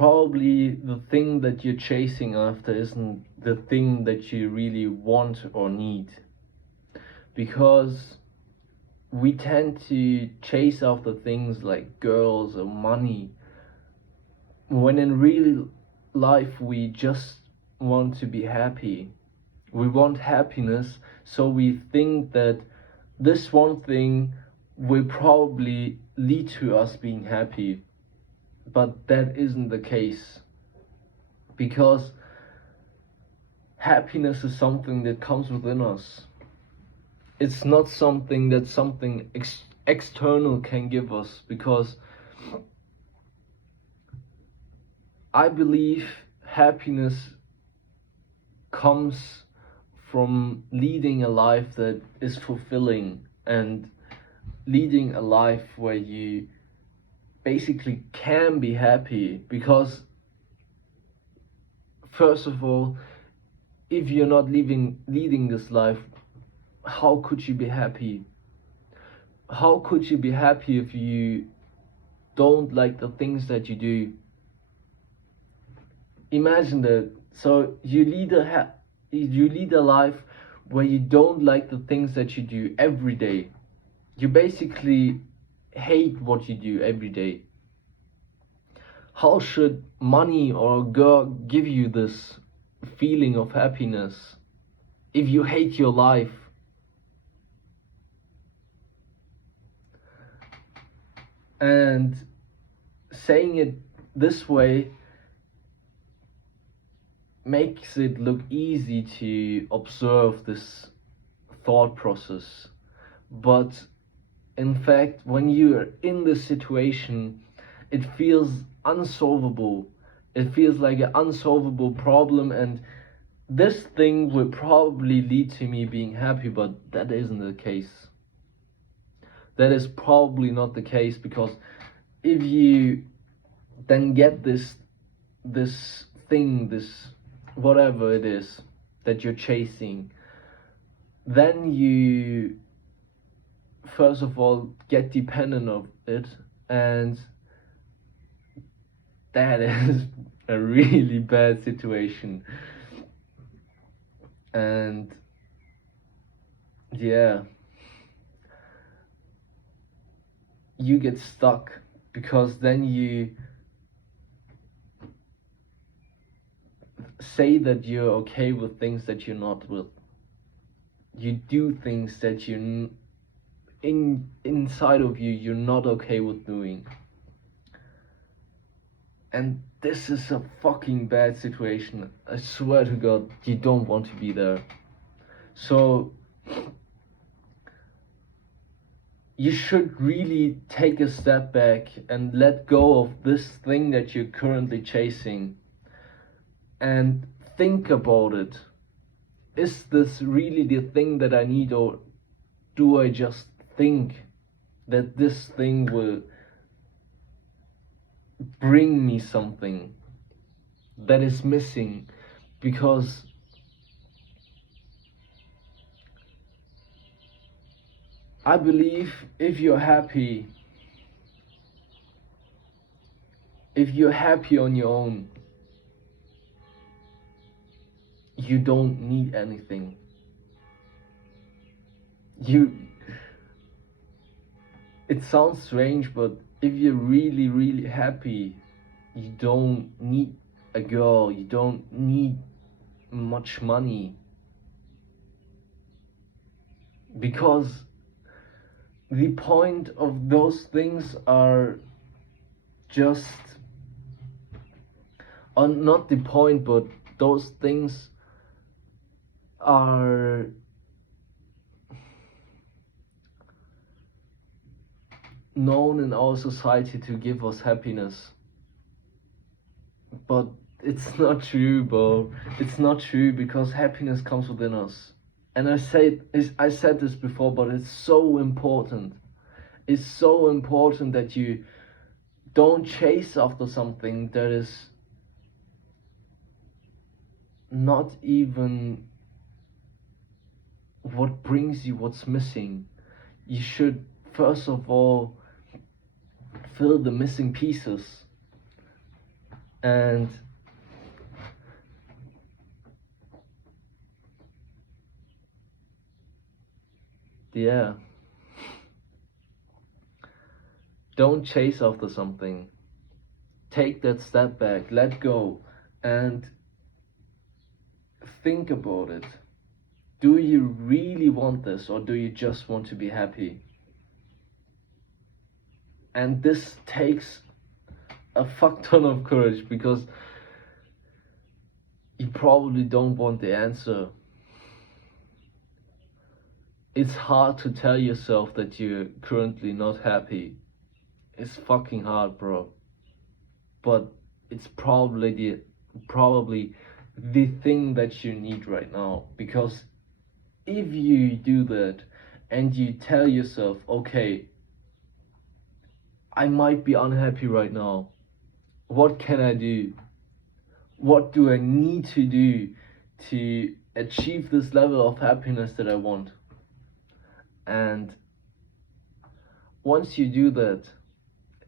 probably the thing that you're chasing after isn't the thing that you really want or need. Because we tend to chase after things like girls or money, when in real life we just want to be happy. We want happiness, so we think that this one thing will probably lead to us being happy. But that isn't the case. Because happiness is something that comes within us. It's not something that something external can give us. Because I believe happiness comes from leading a life that is fulfilling and leading a life where you basically can be happy. Because first of all, if you're not leading this life, how could you be happy? How could you be happy if you don't like the things that you do? Imagine that. So you lead a life where you don't like the things that you do every day. You basically hate what you do every day. How should money or a girl give you this feeling of happiness if you hate your life? And saying it this way makes it look easy to observe this thought process. But in fact, when you're in this situation, it feels unsolvable. It feels like an unsolvable problem, and this thing will probably lead to me being happy, but that isn't the case. That is probably not the case, because if you then get this thing, this whatever it is that you're chasing, then you first of all get dependent of it, and that is a really bad situation. And yeah, you get stuck, because then you say that you're okay with things that you're not with. You do things that you inside of you're not okay with doing. And this is a fucking bad situation. I swear to God, you don't want to be there. So you should really take a step back and let go of this thing that you're currently chasing and think about it. Is this really the thing that I need, or do I just think that this thing will bring me something that is missing? Because I believe if you're happy on your own, you don't need anything. It sounds strange, but if you're really happy, you don't need a girl, you don't need much money. Because the point of those things are not the point, but those things are known in our society to give us happiness. But it's not true, bro. It's not true, because happiness comes within us. And I said this before, but it's so important. It's so important that you don't chase after something that is not even what brings you what's missing. You should first of all fill the missing pieces. And yeah, don't chase after something. Take that step back, let go, and think about it. Do you really want this, or do you just want to be happy? And this takes a fuck ton of courage, because you probably don't want the answer. It's hard to tell yourself that you're currently not happy. It's fucking hard, bro. But it's probably the thing that you need right now. Because if you do that and you tell yourself, okay, I might be unhappy right now. What can I do? What do I need to do to achieve this level of happiness that I want? And once you do that,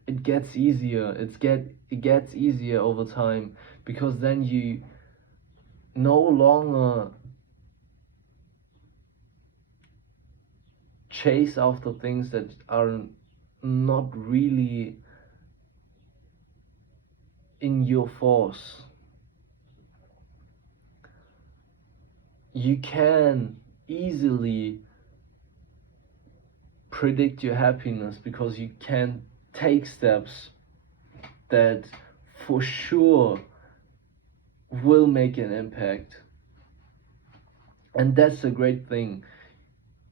it gets easier. It gets easier over time, because then you no longer chase after things that are not really in your force. You can easily predict your happiness, because you can take steps that for sure will make an impact. And that's a great thing.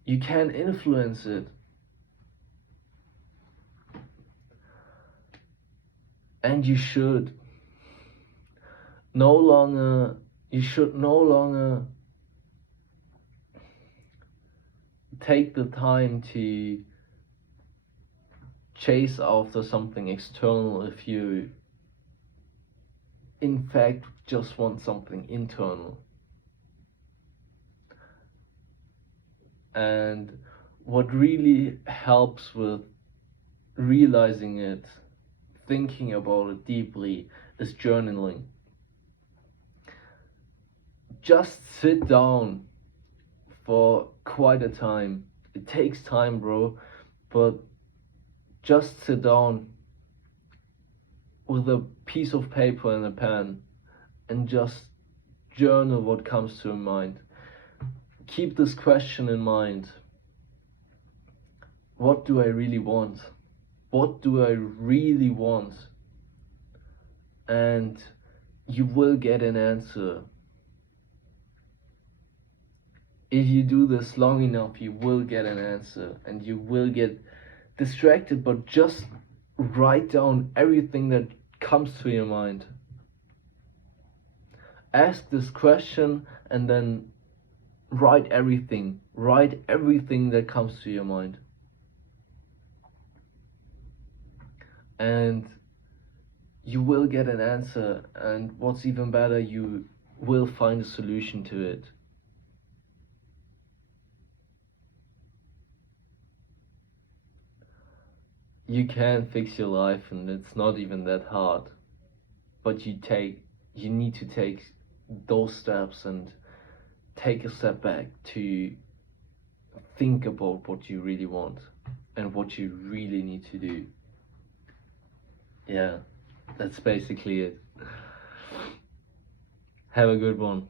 You can influence it. And you should no longer take the time to chase after something external if you in fact just want something internal. And what really helps with realizing it, thinking about it deeply, is journaling. Just sit down for quite a time. It takes time, bro, but just sit down with a piece of paper and a pen and just journal what comes to your mind. Keep this question in mind. What do I really want? What do I really want? And you will get an answer. If you do this long enough, you will get an answer, and you will get distracted, but just write down everything that comes to your mind. Ask this question and then write everything that comes to your mind. And you will get an answer, and what's even better, you will find a solution to it. You can fix your life, and it's not even that hard, but you need to take those steps and take a step back to think about what you really want and what you really need to do. Yeah, that's basically it. Have a good one.